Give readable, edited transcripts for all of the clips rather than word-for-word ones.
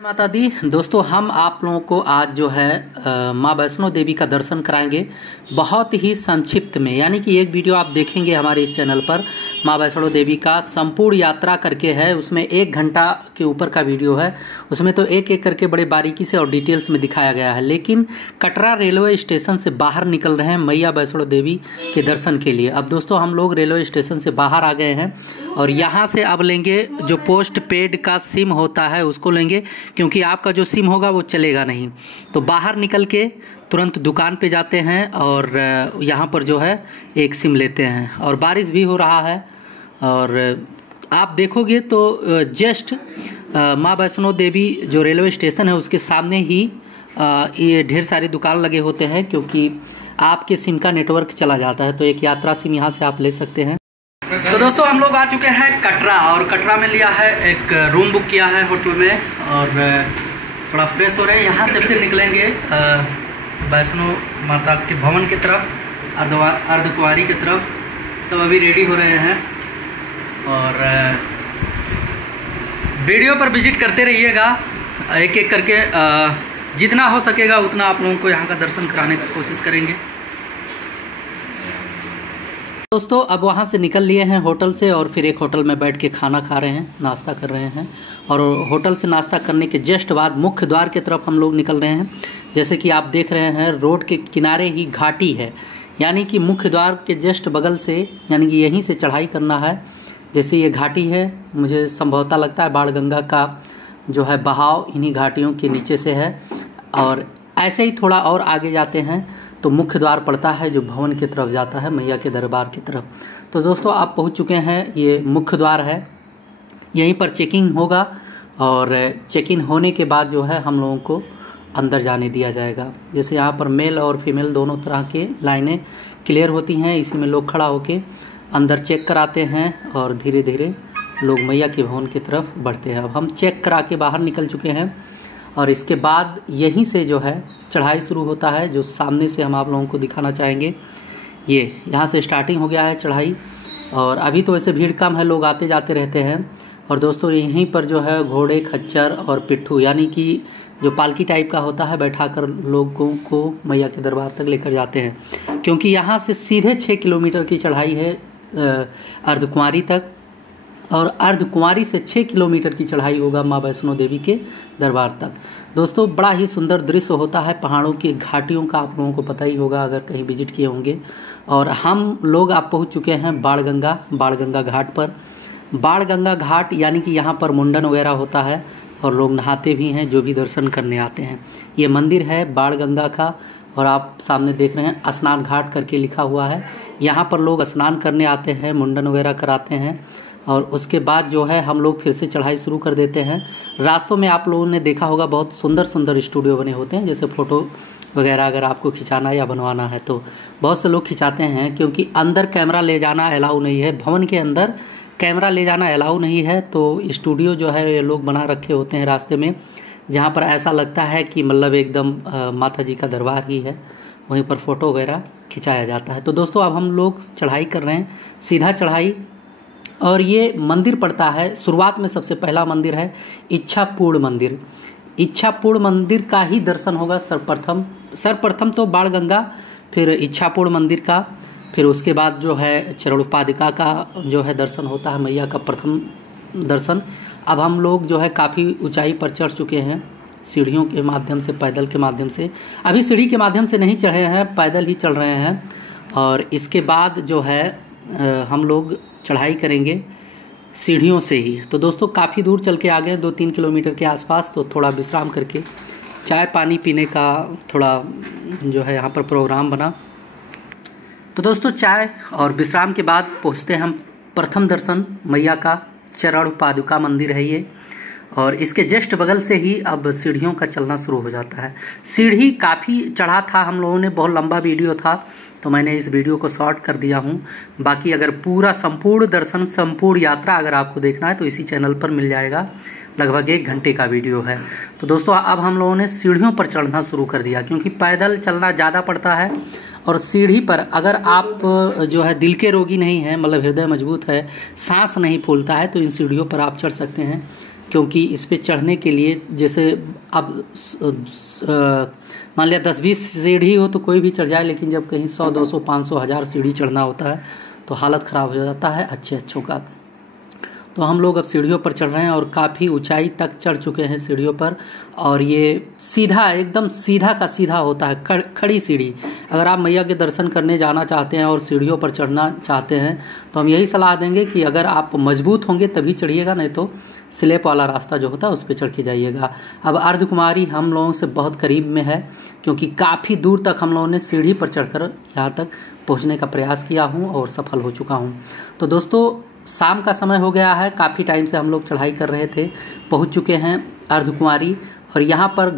माता दी दोस्तों, हम आप लोगों को आज जो है माँ वैष्णो देवी का दर्शन कराएंगे बहुत ही संक्षिप्त में। यानी कि एक वीडियो आप देखेंगे हमारे इस चैनल पर माँ वैष्णो देवी का संपूर्ण यात्रा करके है, उसमें 1 घंटा के ऊपर का वीडियो है। उसमें तो एक एक करके बड़े बारीकी से और डिटेल्स में दिखाया गया है। लेकिन कटरा रेलवे स्टेशन से बाहर निकल रहे हैं मैया वैष्णो देवी के दर्शन के लिए। अब दोस्तों हम लोग रेलवे स्टेशन से बाहर आ गए हैं और यहाँ से अब लेंगे जो पोस्ट पेड का सिम होता है उसको लेंगे, क्योंकि आपका जो सिम होगा वो चलेगा नहीं। तो बाहर निकल के तुरंत दुकान पे जाते हैं और यहाँ पर जो है एक सिम लेते हैं। और बारिश भी हो रहा है और आप देखोगे तो जस्ट माँ वैष्णो देवी जो रेलवे स्टेशन है उसके सामने ही ये ढेर सारी दुकान लगे होते हैं, क्योंकि आपके सिम का नेटवर्क चला जाता है। तो एक यात्रा सिम यहाँ से आप ले सकते हैं। तो दोस्तों हम लोग आ चुके हैं कटरा और कटरा में लिया है एक रूम बुक किया है होटल में और थोड़ा फ्रेश हो रहे हैं। यहाँ से फिर निकलेंगे वैष्णो माता के भवन की तरफ, अर्धकुंवारी की तरफ। सब अभी रेडी हो रहे हैं और वीडियो पर विजिट करते रहिएगा एक एक करके। जितना हो सकेगा उतना आप लोगों को यहाँ का दर्शन कराने की कोशिश करेंगे। दोस्तों अब वहाँ से निकल लिए हैं होटल से और फिर एक होटल में बैठ के खाना खा रहे हैं, नाश्ता कर रहे हैं। और होटल से नाश्ता करने के जस्ट बाद मुख्य द्वार की तरफ हम लोग निकल रहे हैं। जैसे कि आप देख रहे हैं रोड के किनारे ही घाटी है, यानी कि मुख्य द्वार के जस्ट बगल से, यानी कि यहीं से चढ़ाई करना है। जैसे ये घाटी है, मुझे संभवतः लगता है बाणगंगा का जो है बहाव इन्हीं घाटियों के नीचे से है। और ऐसे ही थोड़ा और आगे जाते हैं तो मुख्य द्वार पड़ता है जो भवन की तरफ जाता है, मैया के दरबार की तरफ। तो दोस्तों आप पहुंच चुके हैं, ये मुख्य द्वार है। यहीं पर चेकिंग होगा और चेकिंग होने के बाद जो है हम लोगों को अंदर जाने दिया जाएगा। जैसे यहाँ पर मेल और फीमेल दोनों तरह के लाइनें क्लियर होती हैं, इसी में लोग खड़ा होके अंदर चेक कराते हैं और धीरे धीरे लोग मैया के भवन की तरफ बढ़ते हैं। अब हम चेक करा के बाहर निकल चुके हैं और इसके बाद यहीं से जो है चढ़ाई शुरू होता है, जो सामने से हम आप लोगों को दिखाना चाहेंगे। ये यहाँ से स्टार्टिंग हो गया है चढ़ाई और अभी तो वैसे भीड़ कम है, लोग आते जाते रहते हैं। और दोस्तों यहीं पर जो है घोड़े, खच्चर और पिट्ठू, यानी कि जो पालकी टाइप का होता है, बैठाकर लोगों को मैया के दरबार तक लेकर जाते हैं। क्योंकि यहाँ से सीधे 6 किलोमीटर की चढ़ाई है अर्धकुंवारी तक और अर्धकुंवारी से 6 किलोमीटर की चढ़ाई होगा माँ वैष्णो देवी के दरबार तक। दोस्तों बड़ा ही सुंदर दृश्य होता है पहाड़ों की घाटियों का, आप लोगों को पता ही होगा अगर कहीं विजिट किए होंगे। और हम लोग आप पहुंच चुके हैं बाणगंगा घाट पर। बाणगंगा घाट यानी कि यहाँ पर मुंडन वगैरह होता है और लोग नहाते भी हैं जो भी दर्शन करने आते हैं। ये मंदिर है बाणगंगा का और आप सामने देख रहे हैं स्नान घाट करके लिखा हुआ है। यहाँ पर लोग स्नान करने आते हैं, मुंडन वगैरह कराते हैं और उसके बाद जो है हम लोग फिर से चढ़ाई शुरू कर देते हैं। रास्तों में आप लोगों ने देखा होगा बहुत सुंदर सुंदर स्टूडियो बने होते हैं, जैसे फोटो वगैरह अगर आपको खिंचाना या बनवाना है तो बहुत से लोग खिंचाते हैं। क्योंकि अंदर कैमरा ले जाना अलाउ नहीं है, भवन के अंदर कैमरा ले जाना अलाउ नहीं है। तो स्टूडियो जो है ये लोग बना रखे होते हैं रास्ते में, जहाँ पर ऐसा लगता है कि मतलब एकदम माता जी का दरबार ही है, वहीं पर फोटो वगैरह खिंचाया जाता है। तो दोस्तों अब हम लोग चढ़ाई कर रहे हैं, सीधा चढ़ाई। और ये मंदिर पड़ता है, शुरुआत में सबसे पहला मंदिर है इच्छापूर्ण मंदिर। इच्छापूर्ण मंदिर का ही दर्शन होगा सर्वप्रथम तो बाणगंगा, फिर इच्छापूर्ण मंदिर का, फिर उसके बाद जो है चरणोपादिका का जो है दर्शन होता है, मैया का प्रथम दर्शन। अब हम लोग जो है काफ़ी ऊंचाई पर चढ़ चुके हैं सीढ़ियों के माध्यम से, पैदल के माध्यम से। अभी सीढ़ी के माध्यम से नहीं चढ़े हैं, पैदल ही चल रहे हैं। और इसके बाद जो है हम लोग चढ़ाई करेंगे सीढ़ियों से ही। तो दोस्तों काफ़ी दूर चल के आ गए, 2-3 किलोमीटर के आसपास। तो थोड़ा विश्राम करके चाय पानी पीने का थोड़ा जो है यहाँ पर प्रोग्राम बना। तो दोस्तों चाय और विश्राम के बाद पहुँचते हैं हम प्रथम दर्शन मैया का, चरण पादुका मंदिर है ये। और इसके जस्ट बगल से ही अब सीढ़ियों का चलना शुरू हो जाता है। सीढ़ी काफ़ी चढ़ा था, हम लोगों ने बहुत लंबा वीडियो था तो मैंने इस वीडियो को शॉर्ट कर दिया हूँ। बाकी अगर पूरा संपूर्ण दर्शन, संपूर्ण यात्रा अगर आपको देखना है तो इसी चैनल पर मिल जाएगा, लगभग 1 घंटे का वीडियो है। तो दोस्तों अब हम लोगों ने सीढ़ियों पर चढ़ना शुरू कर दिया, क्योंकि पैदल चलना ज़्यादा पड़ता है। और सीढ़ी पर अगर आप जो है दिल के रोगी नहीं हैं, मतलब हृदय मजबूत है, सांस नहीं फूलता है, तो इन सीढ़ियों पर आप चढ़ सकते हैं। क्योंकि इस पे चढ़ने के लिए जैसे अब मान लिया 10-20 सीढ़ी हो तो कोई भी चढ़ जाए, लेकिन जब कहीं 100, 200, 500, 1000 सीढ़ी चढ़ना होता है तो हालत ख़राब हो जाता है अच्छों का। तो हम लोग अब सीढ़ियों पर चढ़ रहे हैं और काफ़ी ऊंचाई तक चढ़ चुके हैं सीढ़ियों पर। और ये सीधा, एकदम सीधा का सीधा होता है, खड़ी सीढ़ी। अगर आप मैया के दर्शन करने जाना चाहते हैं और सीढ़ियों पर चढ़ना चाहते हैं तो हम यही सलाह देंगे कि अगर आप मजबूत होंगे तभी चढ़िएगा, नहीं तो स्लेप वाला रास्ता जो होता है उस पर चढ़ के जाइएगा। अब अर्धकुमारी हम लोगों से बहुत करीब में है, क्योंकि काफ़ी दूर तक हम लोगों ने सीढ़ी पर चढ़कर यहाँ तक पहुँचने का प्रयास किया हूँ और सफल हो चुका हूँ। तो दोस्तों, शाम का समय हो गया है, काफ़ी टाइम से हम लोग चढ़ाई कर रहे थे, पहुंच चुके हैं अर्धकुमारी। और यहाँ पर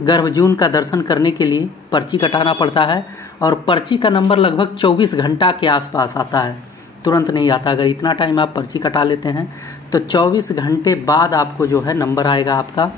गर्भजून का दर्शन करने के लिए पर्ची कटाना पड़ता है, और पर्ची का नंबर लगभग 24 घंटा के आसपास आता है, तुरंत नहीं आता। अगर इतना टाइम आप पर्ची कटा लेते हैं तो 24 घंटे बाद आपको जो है नंबर आएगा आपका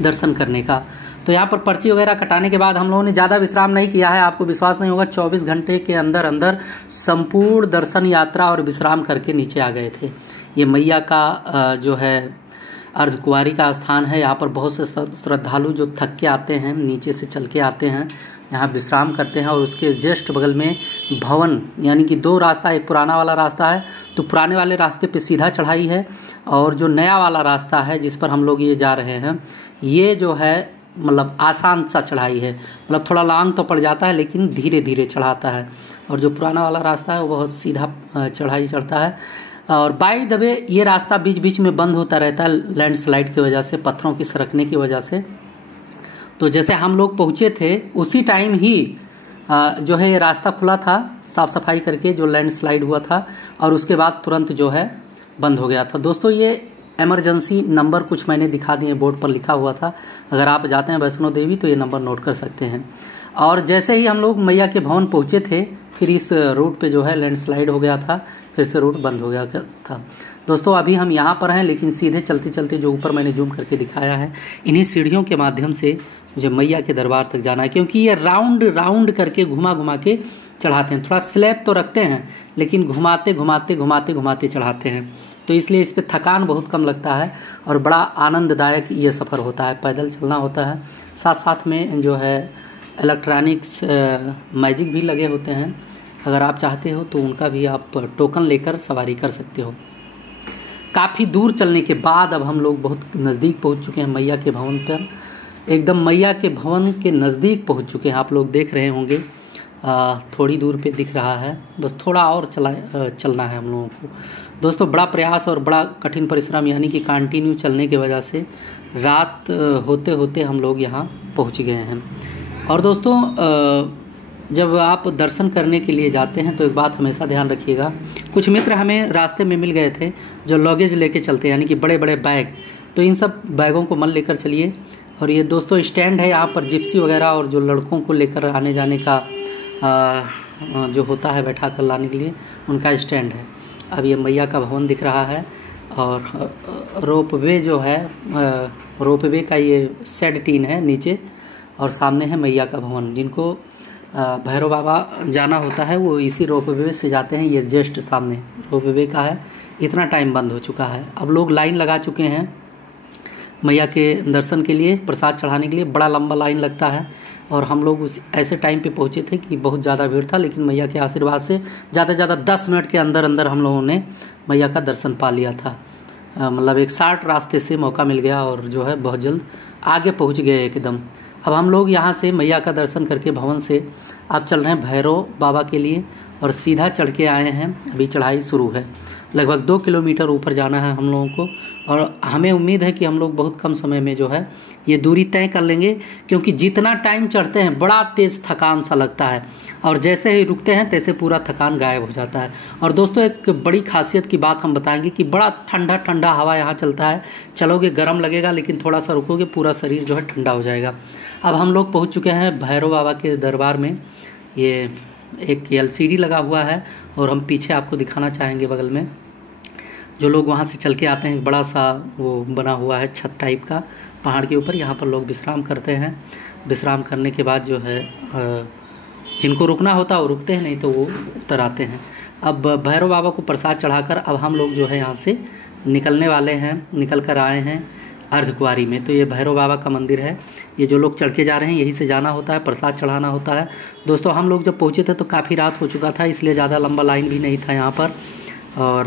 दर्शन करने का। तो यहाँ पर पर्ची वगैरह कटाने के बाद हम लोगों ने ज़्यादा विश्राम नहीं किया है, आपको विश्वास नहीं होगा, 24 घंटे के अंदर अंदर संपूर्ण दर्शन यात्रा और विश्राम करके नीचे आ गए थे। ये मैया का जो है अर्धकुंवारी का स्थान है। यहाँ पर बहुत से श्रद्धालु जो थक के आते हैं, नीचे से चल के आते हैं, यहाँ विश्राम करते हैं। और उसके जस्ट बगल में भवन, यानी कि 2 रास्ता, एक पुराना वाला रास्ता है, तो पुराने वाले रास्ते पे सीधा चढ़ाई है, और जो नया वाला रास्ता है जिस पर हम लोग ये जा रहे हैं, ये जो है मतलब आसान सा चढ़ाई है, मतलब थोड़ा लॉन्ग तो पड़ जाता है लेकिन धीरे धीरे चढ़ाता है। और जो पुराना वाला रास्ता है वो बहुत सीधा चढ़ाई चढ़ता है। और बाय द वे ये रास्ता बीच बीच में बंद होता रहता है लैंडस्लाइड की वजह से, पत्थरों की सरकने की वजह से। तो जैसे हम लोग पहुंचे थे उसी टाइम ही जो है ये रास्ता खुला था, साफ सफाई करके जो लैंडस्लाइड हुआ था, और उसके बाद तुरंत जो है बंद हो गया था। दोस्तों, ये इमरजेंसी नंबर कुछ मैंने दिखा दिए, बोर्ड पर लिखा हुआ था, अगर आप जाते हैं वैष्णो देवी तो ये नंबर नोट कर सकते हैं। और जैसे ही हम लोग मैया के भवन पहुंचे थे, फिर इस रूट पे जो है लैंडस्लाइड हो गया था, फिर से रूट बंद हो गया था। दोस्तों, अभी हम यहाँ पर हैं, लेकिन सीधे चलते चलते जो ऊपर मैंने जूम करके दिखाया है, इन्हीं सीढ़ियों के माध्यम से मुझे मैया के दरबार तक जाना है, क्योंकि ये राउंड करके घुमा घुमा के चढ़ाते हैं। थोड़ा स्लैब तो रखते हैं लेकिन घुमाते चढ़ाते हैं, तो इसलिए इस पर थकान बहुत कम लगता है और बड़ा आनंददायक ये सफ़र होता है। पैदल चलना होता है, साथ साथ में जो है इलेक्ट्रॉनिक्स मैजिक भी लगे होते हैं, अगर आप चाहते हो तो उनका भी आप टोकन लेकर सवारी कर सकते हो। काफ़ी दूर चलने के बाद अब हम लोग बहुत नज़दीक पहुंच चुके हैं मैया के भवन पर, एकदम मैया के भवन के नज़दीक पहुंच चुके हैं। आप लोग देख रहे होंगे, थोड़ी दूर पे दिख रहा है, बस थोड़ा और चलना है हम लोगों को। दोस्तों, बड़ा प्रयास और बड़ा कठिन परिश्रम, यानी कि कंटिन्यू चलने की वजह से रात होते होते हम लोग यहाँ पहुँच गए हैं। और दोस्तों, जब आप दर्शन करने के लिए जाते हैं तो एक बात हमेशा ध्यान रखिएगा, कुछ मित्र हमें रास्ते में मिल गए थे जो लगेज लेके चलते हैं, यानी कि बड़े बड़े बैग, तो इन सब बैगों को मत लेकर चलिए। और ये दोस्तों स्टैंड है, यहाँ पर जिप्सी वगैरह और जो लड़कों को लेकर आने जाने का जो होता है बैठा कर लाने के लिए, उनका स्टैंड है। अब ये मैया का भवन दिख रहा है, और रोपवे जो है, रोपवे का ये शेड टीन है नीचे, और सामने है मैया का भवन। जिनको भैरव बाबा जाना होता है वो इसी रोपवे से जाते हैं। ये जस्ट सामने रोपवे का है। इतना टाइम बंद हो चुका है, अब लोग लाइन लगा चुके हैं मैया के दर्शन के लिए, प्रसाद चढ़ाने के लिए। बड़ा लंबा लाइन लगता है, और हम लोग उस ऐसे टाइम पे पहुंचे थे कि बहुत ज़्यादा भीड़ था, लेकिन मैया के आशीर्वाद से ज़्यादा से ज़्यादा 10 मिनट के अंदर अंदर हम लोगों ने मैया का दर्शन पा लिया था। मतलब एक शार्ट रास्ते से मौका मिल गया, और जो है बहुत जल्द आगे पहुंच गए एकदम। अब हम लोग यहाँ से मैया का दर्शन करके भवन से अब चल रहे हैं भैरव बाबा के लिए, और सीधा चढ़ के आए हैं। अभी चढ़ाई शुरू है, लगभग 2 किलोमीटर ऊपर जाना है हम लोगों को, और हमें उम्मीद है कि हम लोग बहुत कम समय में जो है ये दूरी तय कर लेंगे, क्योंकि जितना टाइम चढ़ते हैं बड़ा तेज थकान सा लगता है, और जैसे ही रुकते हैं तैसे पूरा थकान गायब हो जाता है। और दोस्तों, एक बड़ी खासियत की बात हम बताएंगे कि बड़ा ठंडा ठंडा हवा यहाँ चलता है। चलोगे गर्म लगेगा, लेकिन थोड़ा सा रुकोगे पूरा शरीर जो है ठंडा हो जाएगा। अब हम लोग पहुँच चुके हैं भैरव बाबा के दरबार में। ये एक LCD लगा हुआ है, और हम पीछे आपको दिखाना चाहेंगे बगल में। जो लोग वहाँ से चल के आते हैं, बड़ा सा वो बना हुआ है छत टाइप का पहाड़ के ऊपर, यहाँ पर लोग विश्राम करते हैं। विश्राम करने के बाद जो है जिनको रुकना होता है वो रुकते हैं, नहीं तो वो उतर आते हैं। अब भैरव बाबा को प्रसाद चढ़ाकर अब हम लोग जो है यहाँ से निकलने वाले हैं, निकल कर आए हैं अर्धकुंवारी में। तो ये भैरव बाबा का मंदिर है। ये जो लोग चढ़ के जा रहे हैं यहीं से जाना होता है, प्रसाद चढ़ाना होता है। दोस्तों हम लोग जब पहुँचे थे तो काफ़ी रात हो चुका था, इसलिए ज़्यादा लंबा लाइन भी नहीं था यहाँ पर, और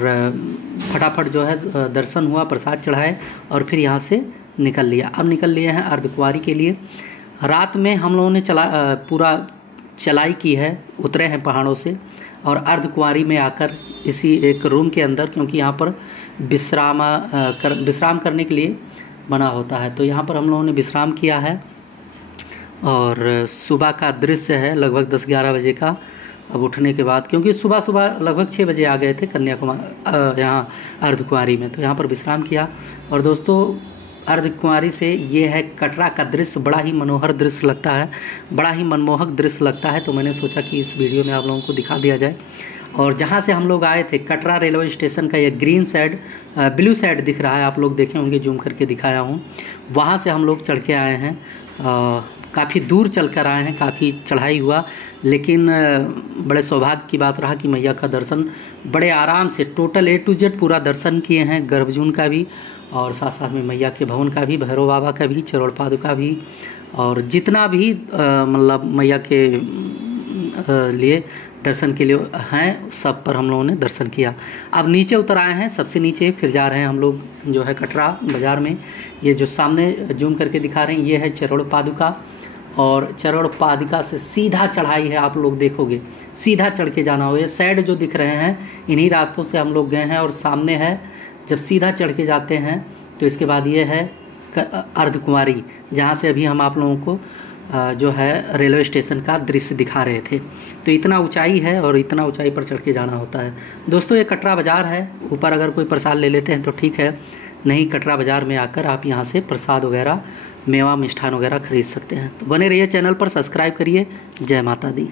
फटाफट जो है दर्शन हुआ, प्रसाद चढ़ाए और फिर यहाँ से निकल लिया। अब निकल लिए हैं अर्धकुंवारी के लिए। रात में हम लोगों ने पूरा चलाई की है, उतरे हैं पहाड़ों से और अर्धकुंवारी में आकर इसी एक रूम के अंदर, क्योंकि यहाँ पर विश्राम करने के लिए बना होता है, तो यहाँ पर हम लोगों ने विश्राम किया है। और सुबह का दृश्य है लगभग 10-11 बजे का। अब उठने के बाद, क्योंकि सुबह सुबह लगभग 6 बजे आ गए थे कन्याकुमारी यहाँ अर्धकुंवारी में, तो यहाँ पर विश्राम किया। और दोस्तों अर्धकुंवारी से ये है कटरा का दृश्य, बड़ा ही मनोहर दृश्य लगता है, बड़ा ही मनमोहक दृश्य लगता है। तो मैंने सोचा कि इस वीडियो में आप लोगों को दिखा दिया जाए। और जहाँ से हम लोग आए थे कटरा रेलवे स्टेशन का ये ग्रीन साइड, ब्लू साइड दिख रहा है, आप लोग देखे होंगे, जूम करके दिखाया हूँ। वहाँ से हम लोग चढ़ के आए हैं, काफ़ी दूर चल कर आए हैं, काफ़ी चढ़ाई हुआ, लेकिन बड़े सौभाग्य की बात रहा कि मैया का दर्शन बड़े आराम से टोटल A to Z पूरा दर्शन किए हैं, गर्भजून का भी और साथ साथ में मैया के भवन का भी, भैरव बाबा का भी, चरण पादुका भी, और जितना भी मतलब मैया के लिए दर्शन के लिए हैं सब पर हम लोगों ने दर्शन किया। अब नीचे उतर आए हैं, सबसे नीचे, फिर जा रहे हैं हम लोग जो है कटरा बाज़ार में। ये जो सामने जूम करके दिखा रहे हैं ये है चरण पादुका, और चरण पादुका से सीधा चढ़ाई है, आप लोग देखोगे सीधा चढ़ के जाना हो। ये साइड जो दिख रहे हैं इन्हीं रास्तों से हम लोग गए हैं, और सामने है जब सीधा चढ़ के जाते हैं तो इसके बाद ये है अर्धकुंवारी, जहाँ से अभी हम आप लोगों को जो है रेलवे स्टेशन का दृश्य दिखा रहे थे। तो इतना ऊंचाई है और इतना ऊंचाई पर चढ़ के जाना होता है। दोस्तों ये कटरा बाज़ार है, ऊपर अगर कोई प्रसाद ले लेते हैं तो ठीक है, नहीं कटरा बाज़ार में आकर आप यहाँ से प्रसाद वगैरह, मेवा मिष्ठान वगैरह खरीद सकते हैं। तो बने रहिए चैनल पर, सब्सक्राइब करिए। जय माता दी।